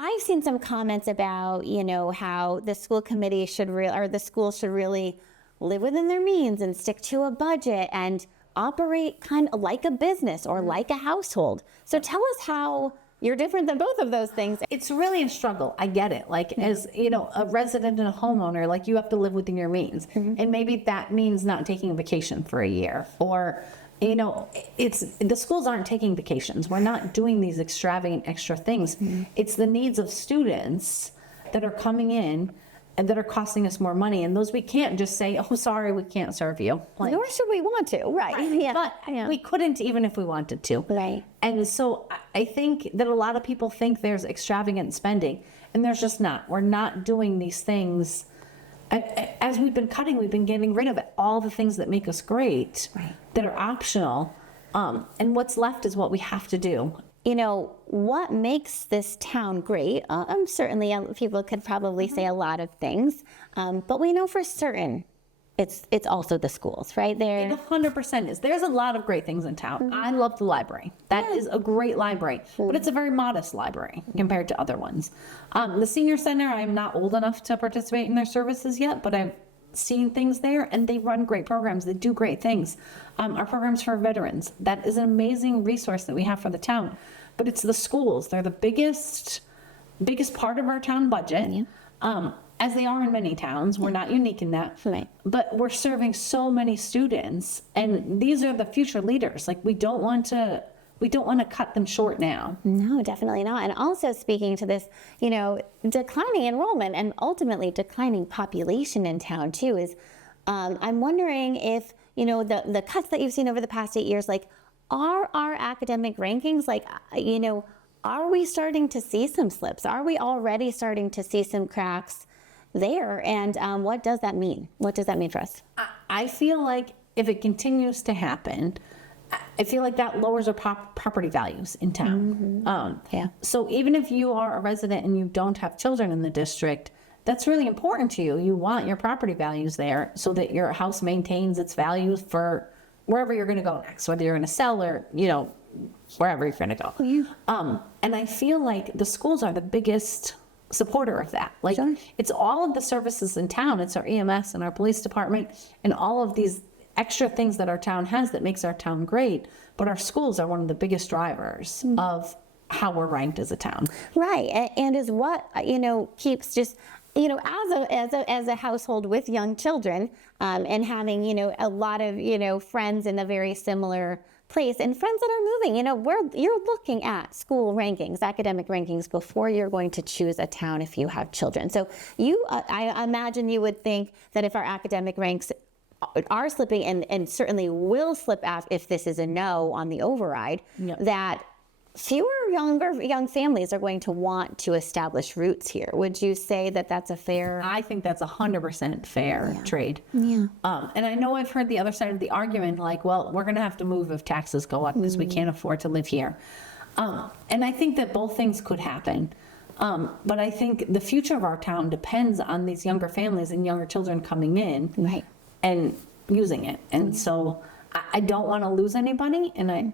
I've seen some comments about, how the school committee or the school should really live within their means and stick to a budget and operate kind of like a business or like a household. So tell us how you're different than both of those things. It's really a struggle. I get it. Like, as a resident and a homeowner, like, you have to live within your means. And maybe that means not taking a vacation for a year, or, the schools aren't taking vacations. We're not doing these extravagant extra things. It's the needs of students that are coming in and that are costing us more money. And those we can't just say, oh, sorry, we can't serve you. Like, nor should we want to, right? Yeah. But we couldn't even if we wanted to. Right. And so I think that a lot of people think there's extravagant spending, and there's just not. We're not doing these things. As we've been cutting, we've been getting rid of all the things that make us great, that are optional. And what's left is what we have to do. What makes this town great? Certainly, people could probably say a lot of things, but we know for certain it's also the schools, right? There, It 100% is. There's a lot of great things in town. I love the library. That is a great library, but it's a very modest library compared to other ones. The senior center, I'm not old enough to participate in their services yet, but I've seen things there, and they run great programs. They do great things. Our programs for veterans, that is an amazing resource that we have for the town. But it's the schools. They're the biggest part of our town budget. As they are in many towns. We're not unique in that. Right. But we're serving so many students, and these are the future leaders. Like, we don't want to cut them short now. No, definitely not. And also, speaking to this, declining enrollment and ultimately declining population in town too, is I'm wondering if, the cuts that you've seen over the past 8 years, like, are our academic rankings, like, are we starting to see some slips? Are we already starting to see some cracks there? And what does that mean? What does that mean for us? I feel like if it continues to happen, I feel like that lowers our property values in town. So even if you are a resident and you don't have children in the district, that's really important to you. You want your property values there so that your house maintains its values for wherever you're going to go next, whether you're going to sell or, wherever you're going to go. And I feel like the schools are the biggest supporter of that. Like, it's all of the services in town. It's our EMS and our police department and all of these extra things that our town has that makes our town great. But our schools are one of the biggest drivers of how we're ranked as a town. Right. And is what, keeps just, as a household with young children, and having, a lot of, friends in a very similar place and friends that are moving, you're looking at school rankings, academic rankings before you're going to choose a town if you have children. So I imagine you would think that if our academic ranks are slipping and certainly will slip if this is a no on the override, that fewer young families are going to want to establish roots here. Would you say that that's a fair? I think that's 100% fair trade. And I know I've heard the other side of the argument, like, well, we're going to have to move if taxes go up because we can't afford to live here. And I think that both things could happen. But I think the future of our town depends on these younger families and younger children coming in and using it. And so I don't want to lose anybody, and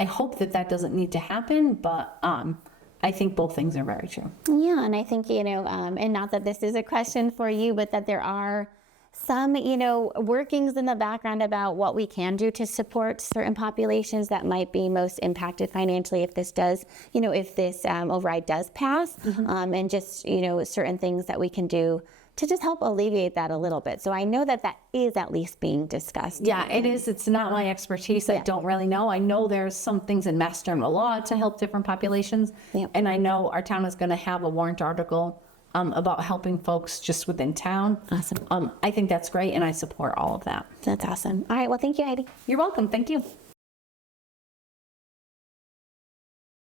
I hope that doesn't need to happen, but I think both things are very true. Yeah, and I think, and not that this is a question for you, but that there are some, workings in the background about what we can do to support certain populations that might be most impacted financially if this does, if this override does pass, and just, certain things that we can do to just help alleviate that a little bit. So I know that is at least being discussed. Yeah, it is. It's not my expertise. I don't really know. I know there's some things in Mass General Law to help different populations. And I know our town is going to have a warrant article about helping folks just within town. Awesome. I think that's great, and I support all of that. That's awesome. All right. Well, thank you, Heidi. You're welcome. Thank you.